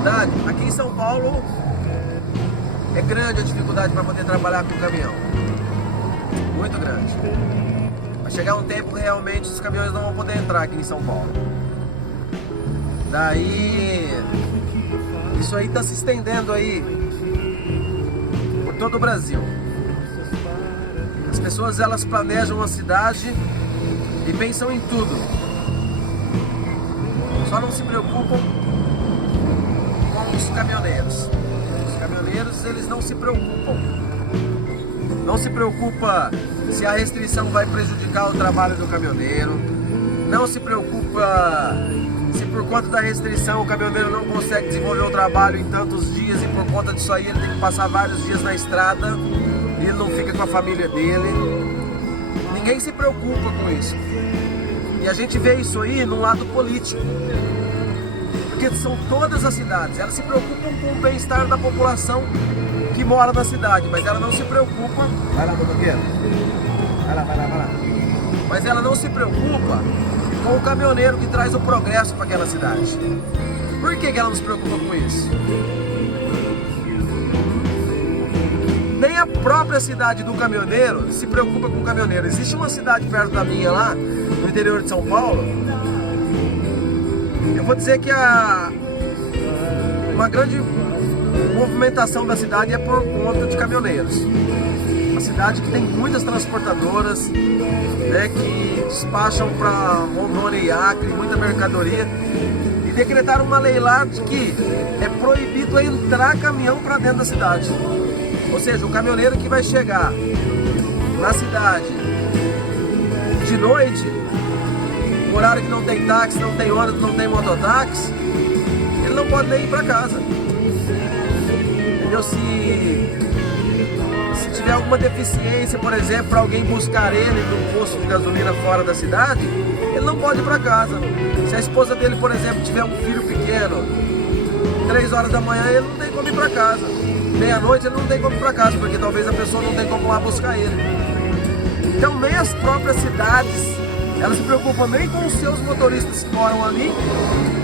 dificuldade, aqui em São Paulo é grande a dificuldade para poder trabalhar com caminhão. Muito grande. Vai chegar um tempo que realmente os caminhões não vão poder entrar aqui em São Paulo. Daí, isso aí está se estendendo aí por todo o Brasil. As pessoas, elas planejam a cidade e pensam em tudo. Só não se preocupam com os caminhoneiros. Os caminhoneiros, eles não se preocupam. Não se preocupa se a restrição vai prejudicar o trabalho do caminhoneiro. Não se preocupa se por conta da restrição o caminhoneiro não consegue desenvolver o trabalho em tantos dias e por conta disso aí ele tem que passar vários dias na estrada e ele não fica com a família dele. Ninguém se preocupa com isso. E a gente vê isso aí no lado político. Porque são todas as cidades, elas se preocupam com o bem-estar da população que mora na cidade, mas ela não se preocupa. Vai lá, motoqueiro. Vai lá, vai lá, vai lá. Mas ela não se preocupa com o caminhoneiro que traz o progresso para aquela cidade. Por que ela não se preocupa com isso? Nem a própria cidade do caminhoneiro se preocupa com o caminhoneiro. Existe uma cidade perto da minha lá, no interior de São Paulo. Eu vou dizer que uma grande movimentação da cidade é por conta de caminhoneiros. Uma cidade que tem muitas transportadoras, né, que despacham para Rondônia e Acre, muita mercadoria. E decretaram uma lei lá de que é proibido entrar caminhão para dentro da cidade. Ou seja, o caminhoneiro que vai chegar na cidade de noite, no horário que não tem táxi, não tem ônibus, não tem mototáxi, ele não pode nem ir para casa. Entendeu? Se tiver alguma deficiência, por exemplo, para alguém buscar ele num posto de gasolina fora da cidade, ele não pode ir para casa. Se a esposa dele, por exemplo, tiver um filho pequeno, 3 horas da manhã, ele não tem como ir para casa. Meia-noite ele não tem como ir para casa, porque talvez a pessoa não tenha como ir lá buscar ele. Então nem as próprias cidades, elas se preocupam nem com os seus motoristas que moram ali,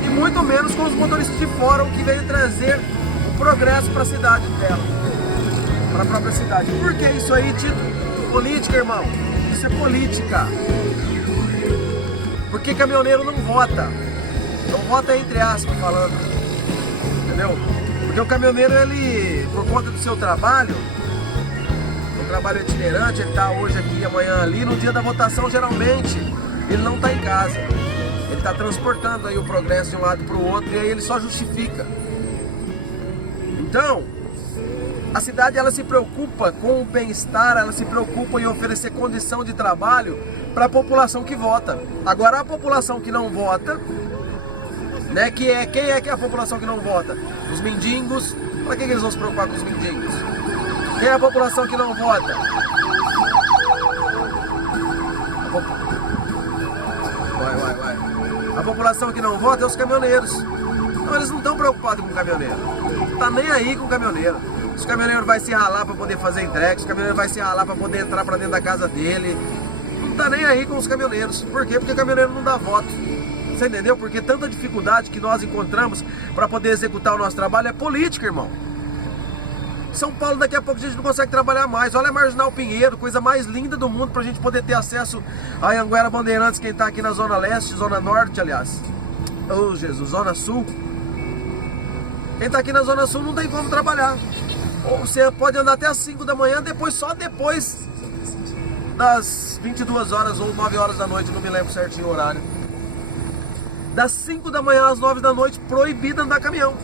e muito menos com os motoristas de fora, o que veio trazer o progresso para a cidade dela, para a própria cidade. Por que isso aí, Tito? Política, irmão. Isso é política. Porque caminhoneiro não vota. Não vota entre aspas falando. Entendeu? Porque o caminhoneiro, ele, por conta do seu trabalho, o trabalho itinerante, ele está hoje aqui, amanhã ali, no dia da votação, geralmente, ele não está em casa. Ele está transportando aí o progresso de um lado para o outro e aí ele só justifica. Então, a cidade, ela se preocupa com o bem-estar, ela se preocupa em oferecer condição de trabalho para a população que vota. Agora, a população que não vota, né, quem é que é a população que não vota? Os mendigos. Para que eles vão se preocupar com os mendigos? Quem é a população que não vota? Vai. A população que não vota é os caminhoneiros. Então eles não estão preocupados com o caminhoneiro. Não tá nem aí com o caminhoneiro. Os caminhoneiros vai se ralar para poder fazer entrega, os caminhoneiros vai se ralar para poder entrar para dentro da casa dele. Não tá nem aí com os caminhoneiros. Por quê? Porque o caminhoneiro não dá voto. Você entendeu? Porque tanta dificuldade que nós encontramos para poder executar o nosso trabalho é política, irmão. São Paulo, daqui a pouco a gente não consegue trabalhar mais. Olha a Marginal Pinheiro, coisa mais linda do mundo para a gente poder ter acesso a Anhanguera Bandeirantes, quem está aqui na Zona Leste, Zona Norte, aliás. Oh, Jesus, Zona Sul. Quem está aqui na Zona Sul não tem como trabalhar. Ou você pode andar até as 5 da manhã, só depois das 22 horas ou 9 horas da noite, não me lembro certinho o horário. Das 5 da manhã às 9 da noite, proibido andar caminhão.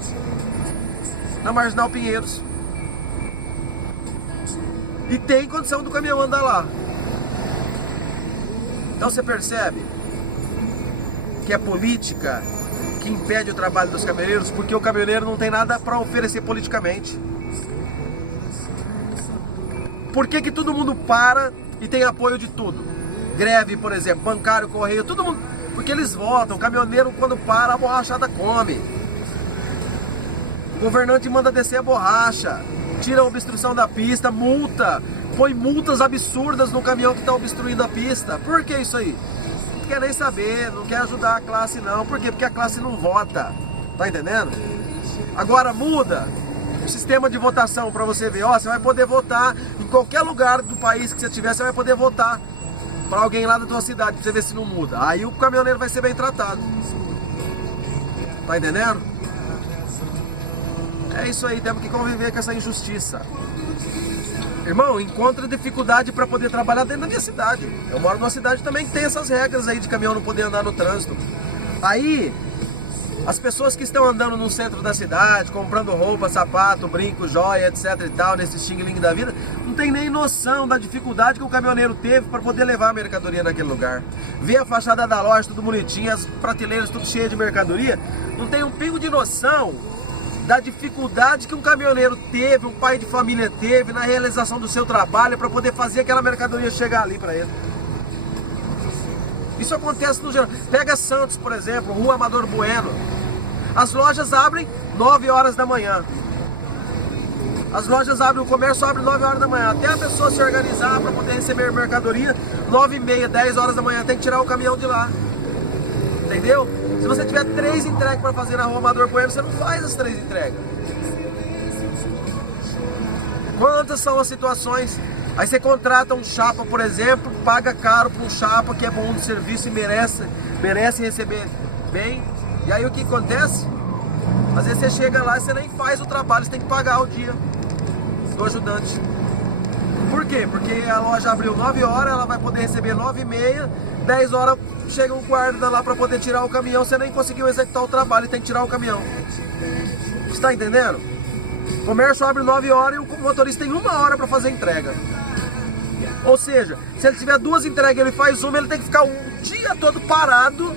Na Marginal Pinheiros. E tem condição do caminhão andar lá. Então você percebe que é política que impede o trabalho dos caminhoneiros, porque o caminhoneiro não tem nada para oferecer politicamente. Por que todo mundo para e tem apoio de tudo? Greve, por exemplo, bancário, correio, todo mundo. Porque eles votam. O caminhoneiro, quando para, a borrachada come. O governante manda descer a borracha, tira a obstrução da pista, multa, põe multas absurdas no caminhão que está obstruindo a pista. Por que isso aí? Não quer nem saber, não quer ajudar a classe não. Por quê? Porque a classe não vota. Tá entendendo? Agora muda o sistema de votação para você ver, ó, você vai poder votar em qualquer lugar do país que você tiver, você vai poder votar para alguém lá da tua cidade, pra você ver se não muda. Aí o caminhoneiro vai ser bem tratado. Tá entendendo? É isso aí, temos que conviver com essa injustiça. Irmão, encontra dificuldade para poder trabalhar dentro da minha cidade. Eu moro numa cidade também que tem essas regras aí de caminhão não poder andar no trânsito. Aí, as pessoas que estão andando no centro da cidade, comprando roupa, sapato, brinco, joia, etc e tal, nesse xing-ling da vida, não tem nem noção da dificuldade que o caminhoneiro teve para poder levar a mercadoria naquele lugar. Vê a fachada da loja tudo bonitinho, as prateleiras tudo cheias de mercadoria, não tem um pingo de noção da dificuldade que um caminhoneiro teve, um pai de família teve na realização do seu trabalho para poder fazer aquela mercadoria chegar ali para ele. Isso acontece no geral. Pega Santos, por exemplo, Rua Amador Bueno. As lojas abrem 9 horas da manhã. As lojas abrem, o comércio abre 9 horas da manhã. Até a pessoa se organizar para poder receber mercadoria, 9h30, 10 horas da manhã, tem que tirar o caminhão de lá. Entendeu? Se você tiver 3 entregas para fazer na Rua Amador Bueno, você não faz as 3 entregas. Quantas são as situações? Aí você contrata um chapa, por exemplo, paga caro para um chapa que é bom de serviço e merece receber bem. E aí o que acontece? Às vezes você chega lá e você nem faz o trabalho, você tem que pagar o dia do ajudante. Por quê? Porque a loja abriu 9 horas, ela vai poder receber 9h30, 10 horas chega um guarda lá para poder tirar o caminhão, você nem conseguiu executar o trabalho e tem que tirar o caminhão. Você está entendendo? O comércio abre 9 horas e o motorista tem 1 hora para fazer a entrega. Ou seja, se ele tiver 2 entregas, ele faz uma, ele tem que ficar o dia todo parado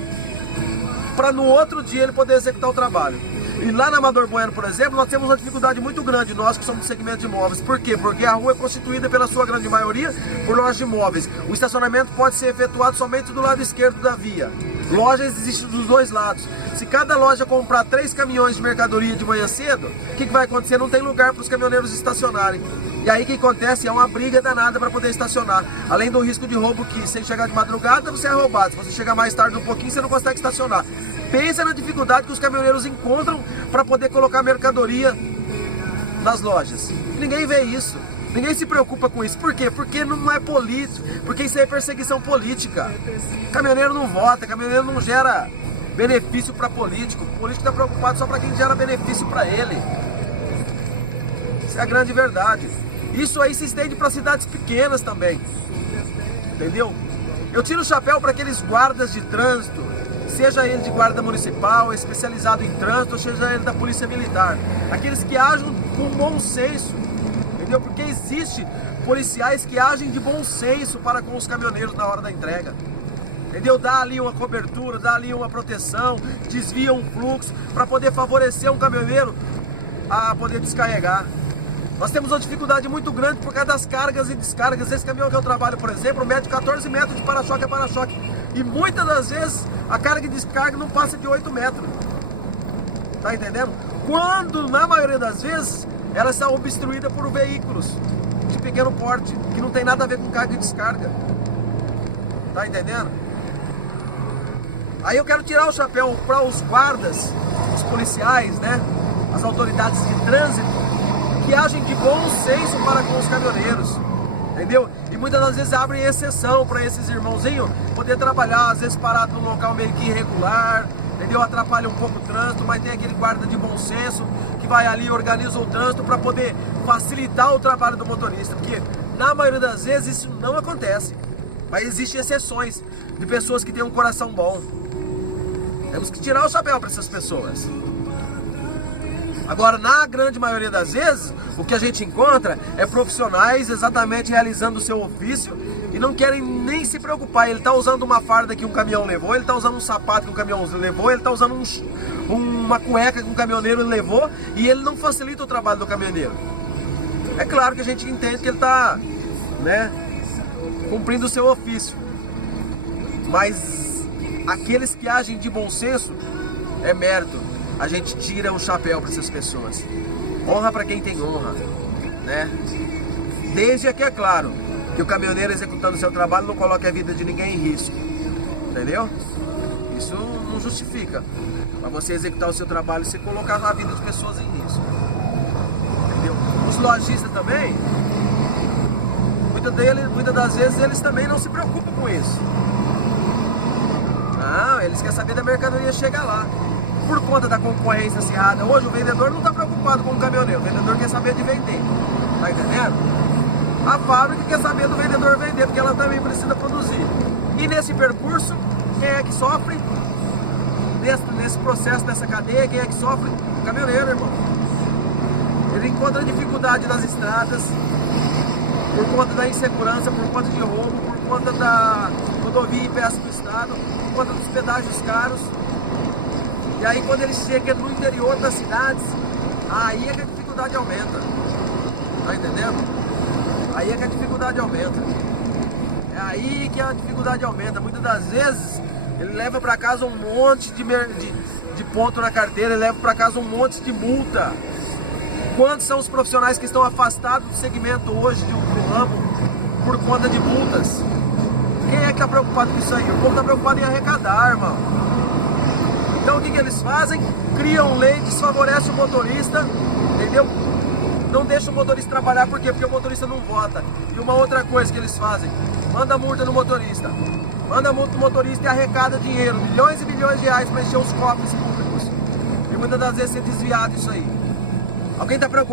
para no outro dia ele poder executar o trabalho. E lá na Amador Bueno, por exemplo, nós temos uma dificuldade muito grande, nós que somos do segmento de imóveis. Por quê? Porque a rua é constituída pela sua grande maioria por lojas de imóveis. O estacionamento pode ser efetuado somente do lado esquerdo da via. Lojas existem dos 2 lados. Se cada loja comprar 3 caminhões de mercadoria de manhã cedo, o que vai acontecer? Não tem lugar para os caminhoneiros estacionarem. E aí o que acontece? É uma briga danada para poder estacionar. Além do risco de roubo que, se chegar de madrugada, você é roubado. Se você chegar mais tarde um pouquinho, você não consegue estacionar. Pensa na dificuldade que os caminhoneiros encontram para poder colocar mercadoria nas lojas. Ninguém vê isso. Ninguém se preocupa com isso. Por quê? Porque não é político. Porque isso é perseguição política. Caminhoneiro não vota, caminhoneiro não gera benefício para político. O político está preocupado só para quem gera benefício para ele. Isso é a grande verdade. Isso aí se estende para cidades pequenas também. Entendeu? Eu tiro o chapéu para aqueles guardas de trânsito, seja ele de guarda municipal, especializado em trânsito, ou seja ele da polícia militar. Aqueles que agem com bom senso, entendeu? Porque existe policiais que agem de bom senso para com os caminhoneiros na hora da entrega. Entendeu? Dá ali uma cobertura, dá ali uma proteção, desvia um fluxo para poder favorecer um caminhoneiro a poder descarregar. Nós temos uma dificuldade muito grande por causa das cargas e descargas. Esse caminhão que eu trabalho, por exemplo, mede 14 metros de para-choque a para-choque. E muitas das vezes a carga e descarga não passa de 8 metros. Tá entendendo? Quando, na maioria das vezes, ela está obstruída por veículos de pequeno porte, que não tem nada a ver com carga e descarga. Tá entendendo? Aí eu quero tirar o chapéu para os guardas, os policiais, né? As autoridades de trânsito, que agem de bom senso para com os caminhoneiros, entendeu? E muitas das vezes abrem exceção para esses irmãozinhos poder trabalhar, às vezes parado num local meio que irregular, entendeu? Atrapalha um pouco o trânsito, mas tem aquele guarda de bom senso que vai ali e organiza o trânsito para poder facilitar o trabalho do motorista, porque na maioria das vezes isso não acontece, mas existem exceções de pessoas que têm um coração bom. Temos que tirar o chapéu para essas pessoas. Agora, na grande maioria das vezes, o que a gente encontra é profissionais exatamente realizando o seu ofício e não querem nem se preocupar. Ele está usando uma farda que um caminhão levou, ele está usando um sapato que um caminhão levou, ele está usando uma cueca que um caminhoneiro levou e ele não facilita o trabalho do caminhoneiro. É claro que a gente entende que ele está, né, cumprindo o seu ofício, mas aqueles que agem de bom senso é mérito. A gente tira o chapéu para essas pessoas. Honra para quem tem honra, né? Desde que é claro que o caminhoneiro executando o seu trabalho não coloque a vida de ninguém em risco, entendeu? Isso não justifica para você executar o seu trabalho e você colocar a vida de pessoas em risco. Entendeu? Os lojistas também, muitas das vezes eles também não se preocupam com isso. Não, eles querem saber da mercadoria chegar lá. Por conta da concorrência acirrada, hoje o vendedor não está preocupado com o caminhoneiro, o vendedor quer saber de vender. Tá entendendo? A fábrica quer saber do vendedor vender, porque ela também precisa produzir. E nesse percurso, quem é que sofre? Nesse processo, nessa cadeia, quem é que sofre? O caminhoneiro, irmão. Ele encontra dificuldade nas estradas, por conta da insegurança, por conta de roubo, por conta da rodovia em péssimo estado, por conta dos pedágios caros. E aí quando ele chega no interior das cidades, aí é que a dificuldade aumenta. Tá entendendo? Aí é que a dificuldade aumenta. É aí que a dificuldade aumenta. Muitas das vezes ele leva para casa um monte de ponto na carteira, ele leva para casa um monte de multa. Quantos são os profissionais que estão afastados do segmento hoje, do ramo, por conta de multas? Quem é que está preocupado com isso aí? O povo está preocupado em arrecadar, irmão. Então o que eles fazem? Criam lei, desfavorece o motorista, entendeu? Não deixa o motorista trabalhar, por quê? Porque o motorista não vota. E uma outra coisa que eles fazem, manda multa no motorista. Manda multa no motorista e arrecada dinheiro, milhões e milhões de reais para encher os cofres públicos. E muitas das vezes é desviado isso aí. Alguém está preocupado?